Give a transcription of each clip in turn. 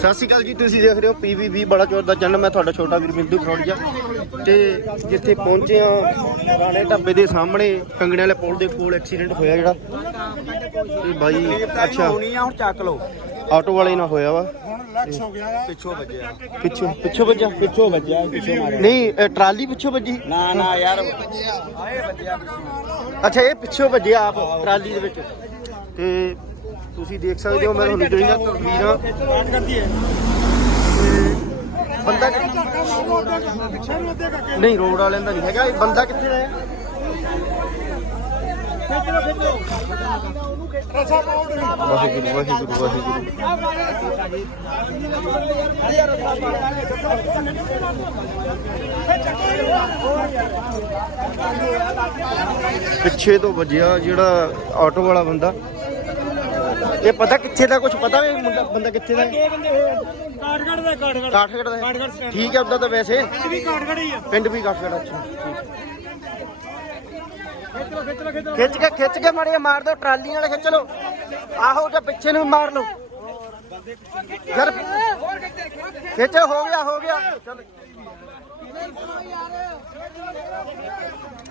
ਸਤਿ ਸ਼੍ਰੀ ਅਕਾਲ ਜੀ ਤੁਸੀਂ ਦੇਖ ਰਹੇ ਹੋ ਪੀਵੀਵੀ ਬੜਾ ਚੋਰ ਦਾ ਚੈਨਲ ਮੈਂ ਤੁਹਾਡਾ ਛੋਟਾ ਵੀਰ ਬਿੰਦੂ ਖਰੋੜੀਆ। ਤੇ ਜਿੱਥੇ ਪਹੁੰਚੇ ਆ ਰਾਣੇ ਢਾਬੇ ਦੇ ਸਾਹਮਣੇ ਕੰਗਣੇ ਵਾਲੇ ਪੁਲ ਦੇ ਕੋਲ ਐਕਸੀਡੈਂਟ ਹੋਇਆ ਜਿਹੜਾ। ਤੇ ਬਾਈ ਅੱਛਾ। ਹੋਣੀ ਆ ਹੁਣ ਚੱਕ ਲਓ ਆਟੋ ਵਾਲੇ ਨਾਲ ਹੋਇਆ ਵਾ। ਪਿੱਛੋਂ ਵੱਜਿਆ ਪਿੱਛੋਂ ਪਿੱਛੋਂ ਵੱਜਾ ਪਿੱਛੋਂ ਵੱਜਿਆ ਪਿੱਛੋਂ ਮਾਰਿਆ। ਨਹੀਂ ਇਹ ਟਰਾਲੀ ਪਿੱਛੋਂ ਵੱਜੀ? ਨਾ ਨਾ ਯਾਰ। ਅੱਛਾ ਇਹ ਪਿੱਛੋਂ ਵੱਜਿਆ ਆਪ ਟਰਾਲੀ ਦੇ ਵਿੱਚ। ਤੇ ਤੁਸੀਂ ਦੇਖ ਸਕਦੇ ਹੋ ਮੈਂ ਤੁਹਾਨੂੰ ਜਿਹੜੀਆਂ ਤਸਵੀਰਾਂ। ਬੰਦਾ ਨਹੀਂ ਰੋਡ ਵਾਲਿਆਂ ਦਾ ਨਹੀਂ ਹੈਗਾ ਇਹ ਬੰਦਾ ਕਿੱਥੇ ਦਾ ਹੈ ਵਾਹਿਗੁਰੂ ਵਾਹਿਗੁਰੂ ਵਾਹਿਗੁਰੂ। ਪਿੱਛੇ ਤੋਂ ਵੱਜਿਆ ਜਿਹੜਾ ਆਟੋ ਵਾਲਾ ਬੰਦਾ। ਇਹ ਪਤਾ ਕਿੱਥੇ ਦਾ ਕੁਝ ਪਤਾ ਵੀ ਮੁੰਡਾ ਬੰਦਾ ਕਿੱਥੇ ਦਾ ਹੈ? ਕਾਠਗੜ ਦਾ ਕਾਠਗੜ ਕਾਠਗੜ੍ਹ ਦਾ ਕਾਠਗੜ੍ਹ। ਹੈ? stand ਠੀਕ ਹੈ ਉਦਾਂ ਤਾਂ ਵੈਸੇ। ਵੀ ਕਾਠਗੜ ਹੀ ਆ। ਪਿੰਡ ਵੀ ਕਾਠਗੜ੍ਹ ਅੱਛਾ। ਖਿੱਚ ਲੋ ਖਿੱਚ ਲੋ ਖਿੱਚ ਕੇ ਖਿੱਚ ਕੇ ਮਾੜੀਆਂ ਮਾਰ ਦਿਓ ਟਰਾਲੀ ਨਾਲ ਖਿੱਚ ਲਓ। ਆਹੋ ਜਾਂ ਪਿੱਛੇ ਨੂੰ ਮਾਰ ਲਓ। ਯਾਰ ਖਿੱਚ ਹੋ ਗਿਆ ਹੋ ਗਿਆ।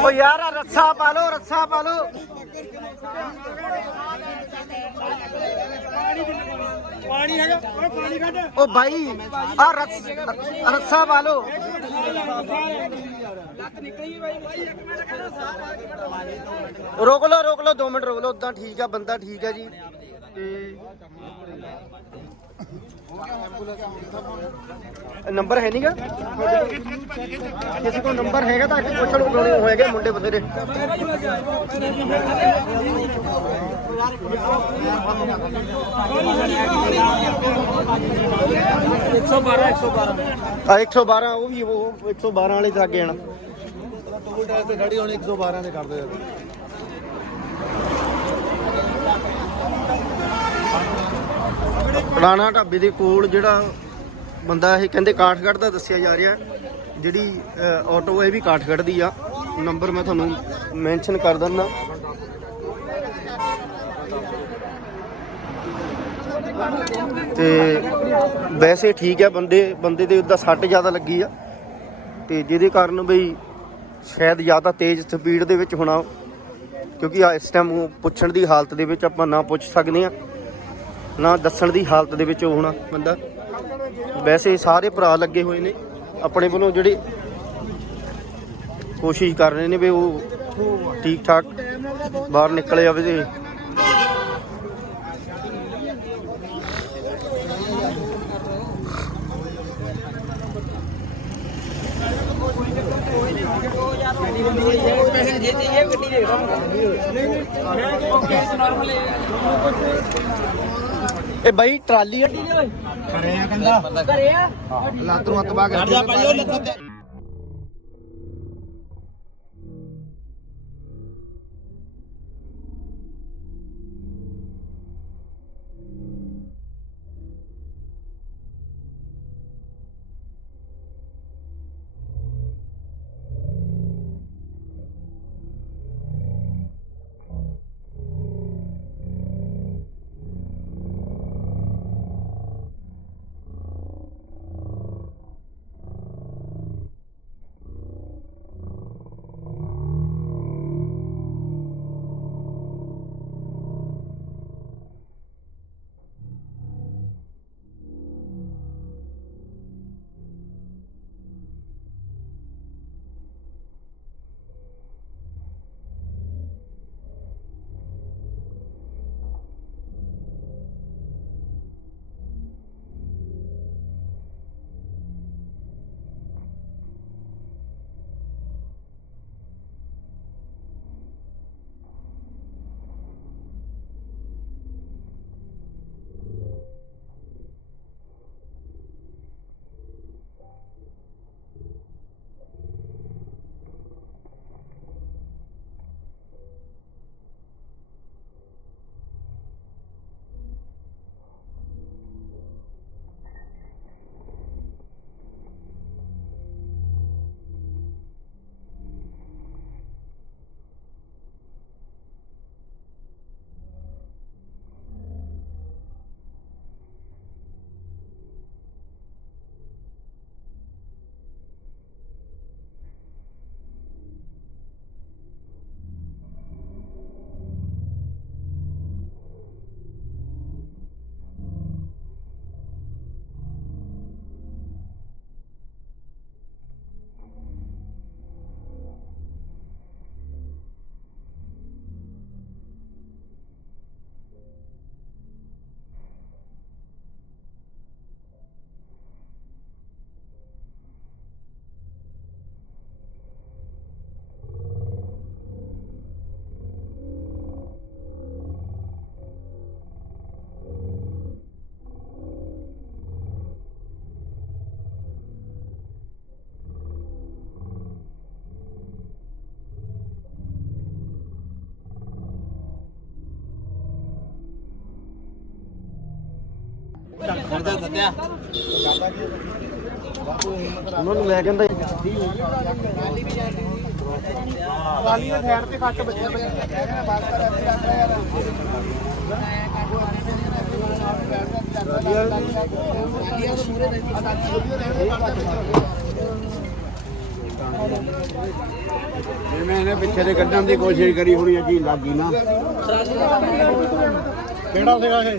ਓ ਯਾਰ ਆਹ ਰੱਸਾ ਪਾ ਲਓ ਰੱਸਾ ਪਾ ਲਓ ਪਾਣੀ ਹੈਗਾ ਓਏ ਪਾਣੀ ਕੱਢ ਓ ਭਾਈ ਆ ਰੱਸਾ ਪਾ ਲਓ ਰੋਕ ਲਓ ਰੋਕ ਲਓ 2 ਮਿੰਟ ਰੋਕ ਨੰਬਰ ਹੈ ਨਹੀਂਗਾ ਕਿਸੇ ਕੋਲ ਨੰਬਰ ਹੈਗਾ ਤਾਂ ਕਿ ਪੁੱਛ ਲਓ ਕੋਲੇ ਹੋਏਗਾ ਮੁੰਡੇ ਬਥੇਰੇ ਆ 112 ਉਹ ਵੀ ਉਹ 112 ਵਾਲੇ ਤੇ ਅੱਗੇ ਆਣਾ ਟੋਲ ਟੈਕਸ ਤੇ ਖੜੀ ਹੁਣ 112 ਦੇ ਕਰ ਦਿਓ ਪੁਰਾਣਾ ਢਾਬੇ ਦੇ ਕੋਲ ਜਿਹੜਾ ਬੰਦਾ ਇਹ ਕਹਿੰਦੇ ਕਾਠਗੜ੍ਹ ਦਾ ਦੱਸਿਆ ਜਾ ਰਿਹਾ, ਜਿਹੜੀ ਆਟੋ ਹੈ ਇਹ ਵੀ ਕਾਠਗੜ੍ਹ ਦੀ ਆ। ਨੰਬਰ ਮੈਂ ਤੁਹਾਨੂੰ ਮੈਂਸ਼ਨ ਕਰ ਦਿੰਦਾ। ਤੇ ਵੈਸੇ ਠੀਕ ਆ, ਬੰਦੇ ਬੰਦੇ ਦੇ ਉੱਦਾਂ ਸੱਟ ਜ਼ਿਆਦਾ ਲੱਗੀ ਆ। ਤੇ ਜਿਹਦੇ ਕਾਰਨ ਬਈ ਸ਼ਾਇਦ ਜ਼ਿਆਦਾ ਤੇਜ਼ ਸਪੀਡ ਦੇ ਵਿੱਚ ਹੋਣਾ, ਕਿਉਂਕਿ ਇਸ ਟਾਈਮ ਉਹ ਪੁੱਛਣ ਦੀ ਹਾਲਤ ਦੇ ਵਿੱਚ ਆਪਾਂ ਨਾ ਪੁੱਛ ਸਕਦੇ ਆ। ਨਾ ਦੱਸਣ ਦੀ ਹਾਲਤ ਦੇ ਵਿੱਚ ਹੋਣਾ ਬੰਦਾ। ਵੈਸੇ ਸਾਰੇ ਭਰਾ ਲੱਗੇ ਹੋਏ ਨੇ, ਆਪਣੇ ਵੱਲੋਂ ਜਿਹੜੇ ਕੋਸ਼ਿਸ਼ ਕਰ ਰਹੇ ਨੇ ਵੀ ਉਹ ਠੀਕ ਠਾਕ ਬਾਹਰ ਨਿਕਲ ਜਾਵੇ ਤੇ ਇਹ ਬਾਈ ਟਰਾਲੀ ਗੱਡੀ ਨੇ ਓਏ ਆ ਕਹਿੰਦਾ। ਘਰੇ ਆ? ਲੱਤ ਨੂੰ ਹੱਥ ਪਾ ਕੇ ਜਾ ਭਾਈ ਉਹ ਲੱਤ ਉਹਨਾਂ ਨੂੰ ਲੈ ਜਾਂਦਾ ਵਾਲੀ ਦੇ ਸਾਈਡ ਤੇ ਕੱਟ ਬੱਚੇ ਬੱਚੇ ਬਾਤ ਕਰ ਇੱਥੇ ਆ ਯਾਰ ਜਿਵੇਂ ਇਹਨੇ ਪਿੱਛੇ ਦੇ ਕੱਢਣ ਦੀ ਕੋਸ਼ਿਸ਼ ਕਰੀ ਹੋਣੀ ਹੈ ਕੀ ਲੱਗੀ ਨਾ। ਕਿਹੜਾ ਸੀਗਾ ਇਹ?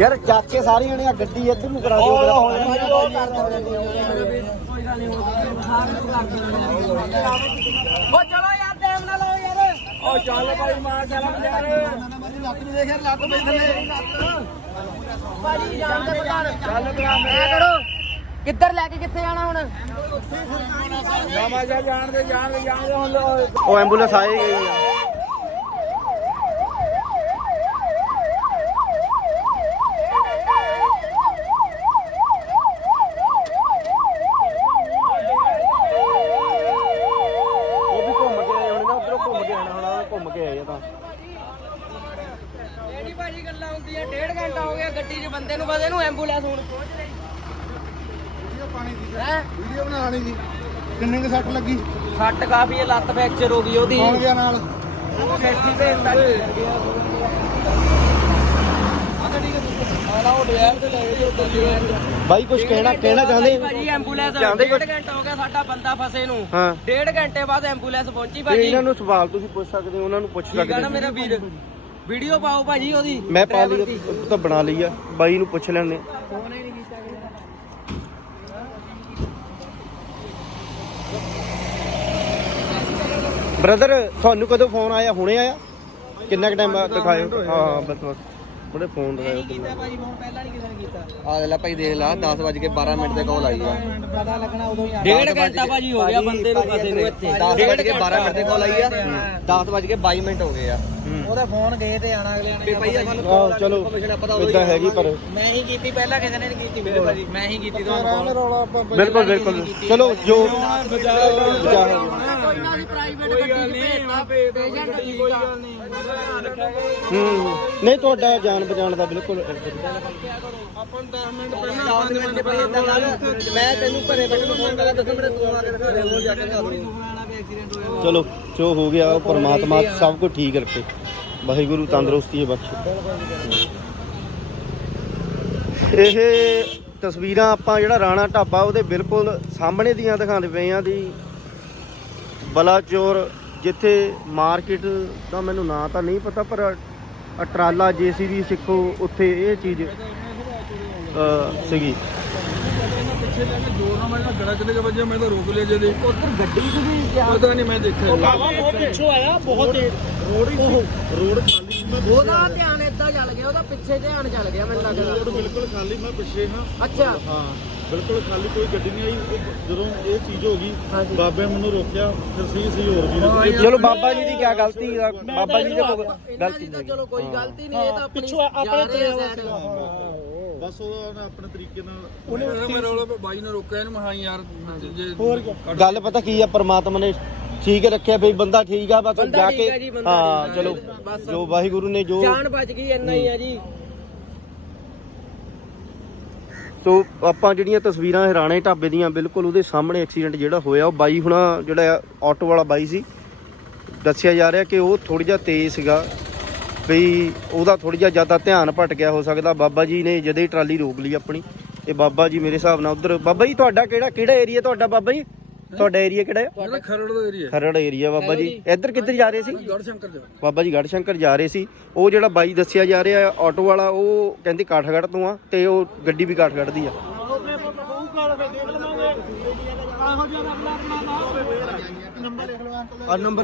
ਯਾਰ ਕੇ ਸਾਰੀ ਜਣੇ ਆ ਗੱਡੀ ਇੱਧਰ ਨੂੰ ਕਰਾ ਦਿਓ ਉਹ ਚਲੋ ਯਾਰ ਟਾਈਮ ਨਾਲ ਲਾਓ ਯਾਰ। ਉਹ ਚੱਲ ਭਾਈ ਮਾਰ ਚੱਲ ਨੂੰ ਪਈ ਥੱਲੇ ਭਾਜੀ ਜਾਣ ਦੇ ਕਰੋ। ਕਿੱਧਰ ਲੈ ਕੇ ਕਿੱਥੇ ਜਾਣਾ ਹੁਣ? ਜਾਮਾ ਜਾ ਜਾਣ ਦੇ ਜਾਣ ਦੇ ਜਾਣ ਦੇ ਹੁਣ ਉਹ ਐਂਬੂਲੈਂਸ ਆਏ ਗਈ ਆ ਉਹ ਵੀ ਘੁੰਮ ਕੇ ਆਏ ਹੋਣੇ ਨਾ ਉਧਰੋਂ ਘੁੰਮ ਕੇ ਆਣਾ ਹੋਣਾ ਘੁੰਮ ਕੇ ਆਏ ਆ ਤਾਂ ਕਿਹੜੀ ਡੇਢ ਘੰਟਾ ਹੋ ਗਿਆ ਗੱਡੀ 'ਚ ਬੰਦੇ ਨੂੰ ਬਦੇ ਨੂੰ ਐਂਬੂਲੈਂਸ ਹੁਣ। ਪਹੁੰਚ ਰਹੀ ਹੈ? ਵੀਡੀਓ ਬਣਾਣੀ ਸੀ। ਕਿੰਨੇ ਕੁ ਸੱਟ ਲੱਗੀ? ਸੱਟ ਕਾਫੀ ਹੈ ਲੱਤ ਫ੍ਰੈਕਚਰ ਹੋ ਗਈ ਉਹਦੀ। ਕੌਣ ਗਿਆ ਨਾਲ? ਸੇਠੀ ਦੇ ਬਾਈ ਕੁਝ ਕਹਿਣਾ ਕਹਿਣਾ ਚਾਹੁੰਦੇ? ਭਾਜੀ ਐਂਬੂਲੈਂਸ ਚਾਹੁੰਦੇ ਡੇਢ ਕੁਛ? ਘੰਟਾ ਹੋ ਗਿਆ ਸਾਡਾ ਬੰਦਾ ਫਸੇ ਨੂੰ। ਹਾਂ। ਡੇਢ ਘੰਟੇ ਬਾਅਦ ਐਂਬੂਲੈਂਸ ਪਹੁੰਚੀ ਭਾਜੀ। ਇਹਨਾਂ ਨੂੰ ਸਵਾਲ ਤੁਸੀਂ ਪੁੱਛ ਸਕਦੇ ਹੋ ਉਹਨਾਂ ਨੂੰ ਪੁੱਛ ਸਕਦੇ ਮੇਰਾ ਵੀਰ? ਵੀਡੀਓ ਪਾਓ ਭਾਜੀ ਉਹਦੀ ਮੈਂ ਪਾ ਲਈ। ਉਹ ਤਾਂ ਬਣਾ ਲਈ ਆ ਬਾਈ ਨੂੰ ਪੁੱਛ ਲੈਣੇ ਫੋਨ ਹੀ ਨਹੀਂ ਕੀਤਾ ਕਿਸੇ ਬ੍ਰਦਰ ਤੁਹਾਨੂੰ ਕਦੋਂ ਫੋਨ ਆਇਆ? ਹੁਣੇ ਆਇਆ? ਕਿੰਨਾ ਕੁ ਟਾਈਮ ਬਾਅਦ ਦਿਖਾਇਓ? ਹਾਂ ਬਸ ਬਸ। ਉਹਨੇ ਫੋਨ ਦਿਖਾਇਆ ਕੀਤਾ ਭਾਜੀ ਫੋਨ ਪਹਿਲਾਂ ਨਹੀਂ ਕਿਸੇ ਨੇ ਕੀਤਾ। ਆ ਲੈ ਭਾਈ ਦੇਖ ਲਾ 10 ਵਜੇ ਕੇ 12 ਮਿੰਟ ਤੇ ਕਾਲ ਆਈ ਆ। ਪਤਾ ਲੱਗਣਾ ਉਦੋਂ ਹੀ ਡੇਢ ਘੰਟਾ ਭਾਜੀ ਹੋ ਗਿਆ ਬੰਦੇ ਨੂੰ ਫਸੇ ਨੂੰ ਇੱਥੇ 10 ਵਜੇ ਕੇ 12 ਮਿੰਟ ਤੇ ਕਾਲ ਆਈ ਆ। 10 ਵਜੇ ਕੇ 22 ਮਿੰਟ ਹੋ ਗਏ ਆ। ਉਹਦਾ ਫੋਨ ਗਏ ਤੇ ਆਣਾ ਅਗਲੇ ਆਹ ਚਲੋ ਇਦਾਂ ਹੈਗੀ ਪਰ ਮੈਂ ਹੀ ਕੀਤੀ ਪਹਿਲਾਂ ਕਿਸੇ ਨੇ ਨਹੀਂ ਕੀਤੀ ਮੇਰੇ ਭਾਜੀ ਮੈਂ ਹੀ ਕੀਤੀ ਤੁਹਾਨੂੰ ਫੋਨ ਬਿਲਕੁਲ ਬਿਲਕੁਲ। ਚਲੋ ਜੋ। ਕੋਈ ਨਾ ਵੀ ਪ੍ਰਾਈਵੇਟ ਗੱਡੀ ਭੇਜਤਾ। ਪੇਸ਼ੈਂਟ ਠੀਕ ਆ ਹੂੰ ਨਹੀਂ ਤੁਹਾਡਾ ਜਾਨ ਬਚਾਉਣ ਦਾ ਬਿਲਕੁਲ ਆਪਾਂ 10 ਮਿੰਟ ਪਹਿਲਾਂ ਮੈਂ ਤੈਨੂੰ ਘਰੇ ਬੈਠੇ ਫੋਨ ਕਰਾਂ ਦੱਸ ਮੇਰੇ ਤੂੰ ਆ ਕੇ ਘਰੇ ਹੋ ਜਾ ਕੇ ਕਰ ਚਲੋ ਜੋ ਹੋ ਗਿਆ ਉਹ ਪਰਮਾਤਮਾ ਸਭ ਕੁਝ ਠੀਕ ਰੱਖੇ। ਵਾਹਿਗੁਰੂ ਤੰਦਰੁਸਤੀ ਬਖਸ਼ੇ। ਇਹ ਤਸਵੀਰਾਂ ਆਪਾਂ ਜਿਹੜਾ ਰਾਣਾ ਢਾਬਾ ਉਹਦੇ ਬਿਲਕੁਲ ਸਾਹਮਣੇ ਦੀਆਂ ਦਿਖਾਉਂਦੇ ਪਏ ਆ ਦੀ ਬਲਾਚੌਰ ਜਿੱਥੇ ਮਾਰਕੀਟ ਦਾ ਮੈਨੂੰ ਨਾਂ ਤਾਂ ਨਹੀਂ ਪਤਾ ਪਰ ਅ- ਟਰਾਲਾ ਜੀਸੀਬੀ ਸਿੱਖੋ ਉੱਥੇ ਇਹ ਚੀਜ਼ ਸੀਗੀ। ਪਿੱਛੇ ਲੈ ਕੇ ਜ਼ੋਰ ਨਾਲ ਮੈਂ ਨਾ ਗੜਾ ਚਲੇ ਗਿਆ ਵੱਜਿਆ ਮੈਂ ਤਾਂ ਰੋਕ ਲਿਆ ਜਦੇ। ਉਧਰ ਗੱਡੀ ਸੀ ਪਤਾ ਨਹੀਂ ਮੈਂ ਦੇਖਿਆ ਬਹੁਤ ਪਿੱਛੋਂ ਆਇਆ ਬਹੁਤ ਰੋਡ ਹੀ ਰੋਡ ਖਾਲੀ ਉਹਦਾ ਧਿਆਨ ਏਦਾਂ ਚੱਲ ਗਿਆ ਉਹਦਾ ਪਿੱਛੇ ਧਿਆਨ ਚੱਲ ਗਿਆ ਮੈਨੂੰ ਲੱਗਦਾ। ਬਿਲਕੁਲ ਖਾਲੀ ਮੈਂ ਪਿੱਛੇ ਹਾਂ। ਅੱਛਾ। ਹਾਂ ਬਿਲਕੁਲ ਖਾਲੀ ਕੋਈ ਗੱਡੀ ਨਹੀਂ ਆਈ। ਉਹ ਜਦੋਂ ਇਹ ਚੀਜ਼ ਹੋ ਗਈ ਬਾਬੇ ਮੈਨੂੰ ਰੋਕਿਆ ਫਿਰ ਸਹੀ ਸਹੀ ਹੋਰ ਜੀ ਚਲੋ ਬਾਬਾ ਜੀ ਦੀ ਕੀ ਗਲਤੀ ਆ ਬਾਬਾ ਜੀ ਦੇ ਕੋਈ ਇਹਨਾਂ ਗਲਤੀ ਦੀ ਤਾਂ ਨਹੀਂ। ਚਲੋ ਕੋਈ ਗਲਤੀ ਨਹੀਂ ਇਹ ਤਾਂ ਆਪਣੀ ਆਪਣੇ ਤੇ। ਬਸ ਉਹ ਆਪਣੇ ਤਰੀਕੇ ਨਾਲ ਉਹਨੇ ਮੇਰੇ ਰੋਲੇ ਬਾਈ ਨੇ ਰੋਕਿਆ ਇਹਨੂੰ ਮੈਂ ਹਾਂ ਯਾਰ ਜੇ ਹੋਰ ਗੱਲ ਪਤਾ ਕੀ ਆ ਪ੍ਰਮਾਤਮਾ ਨੇ ਠੀਕ ਰੱਖਿਆ ਬਈ ਬੰਦਾ ਠੀਕ ਆ ਬਸ ਜਾ ਕੇ ਹਾਂ ਚਲੋ। ਜੀ, ਵਾਹਿਗੁਰੂ ਨੇ ਜੋ ਜਾਨ ਬਚ ਗਈ ਇੰਨਾ ਹੀ ਆ ਜੀ। ਸੋ ਆਪਾਂ ਜਿਹੜੀਆਂ ਤਸਵੀਰਾਂ ਇਹ ਰਾਣੇ ਢਾਬੇ ਦੀਆਂ ਬਿਲਕੁਲ ਉਹਦੇ ਸਾਹਮਣੇ ਐਕਸੀਡੈਂਟ ਜਿਹੜਾ ਹੋਇਆ ਉਹ ਬਾਈ ਹੁਣਾ ਜਿਹੜਾ ਆਟੋ ਵਾਲਾ ਬਾਈ ਸੀ। ਦੱਸਿਆ ਜਾ ਰਿਹਾ ਕਿ ਉਹ ਥੋੜੀ ਜਿਹਾ ਤੇਜ਼ ਸੀਗਾ। ਬਈ ਉਹਦਾ ਥੋੜੀ ਜਿਹਾ ਜ਼ਿਆਦਾ ਧਿਆਨ ਭਟ ਗਿਆ ਹੋ ਸਕਦਾ। ਬਾਬਾ ਜੀ ਨੇ ਜਦੇ ਹੀ ਟਰਾਲੀ ਰੋਕ ਲਈ ਆਪਣੀ ਇਹ ਬਾਬਾ ਜੀ ਮੇਰੇ ਹਿਸਾਬ ਨਾਲ ਉਧਰ ਬਾਬਾ ਜੀ ਤੁਹਾਡਾ ਕਿਹੜਾ ਕਿਹੜਾ ਏਰੀਆ ਤੁਹਾਡਾ ਬਾਬਾ ਜੀ? ਤੁਹਾਡਾ ਏਰੀਆ ਕਿਹੜਾ ਹੈ ਤੁਹਾਡਾ ਖਰੜ ਦਾ ਏਰੀਆ ਖਰੜ ਏਰੀਆ ਬਾਬਾ ਜੀ। ਇੱਧਰ ਕਿੱਧਰ ਜਾ ਰਹੇ ਸੀ? ਬਾਬਾ ਜੀ ਗੜਸ਼ੰਕਰ ਜਾ ਰਹੇ ਸੀ। ਉਹ ਜਿਹੜਾ ਬਾਈ ਦੱਸਿਆ ਜਾ ਰਿਹਾ ਆਟੋ ਵਾਲਾ ਉਹ ਕਹਿੰਦੇ ਕਾਠਗੜ੍ਹ ਤੋਂ ਆ ਤੇ ਉਹ ਗੱਡੀ ਵੀ ਕਾਠਗੜ੍ਹ ਦੀ ਆ। ਆ ਨੰਬਰ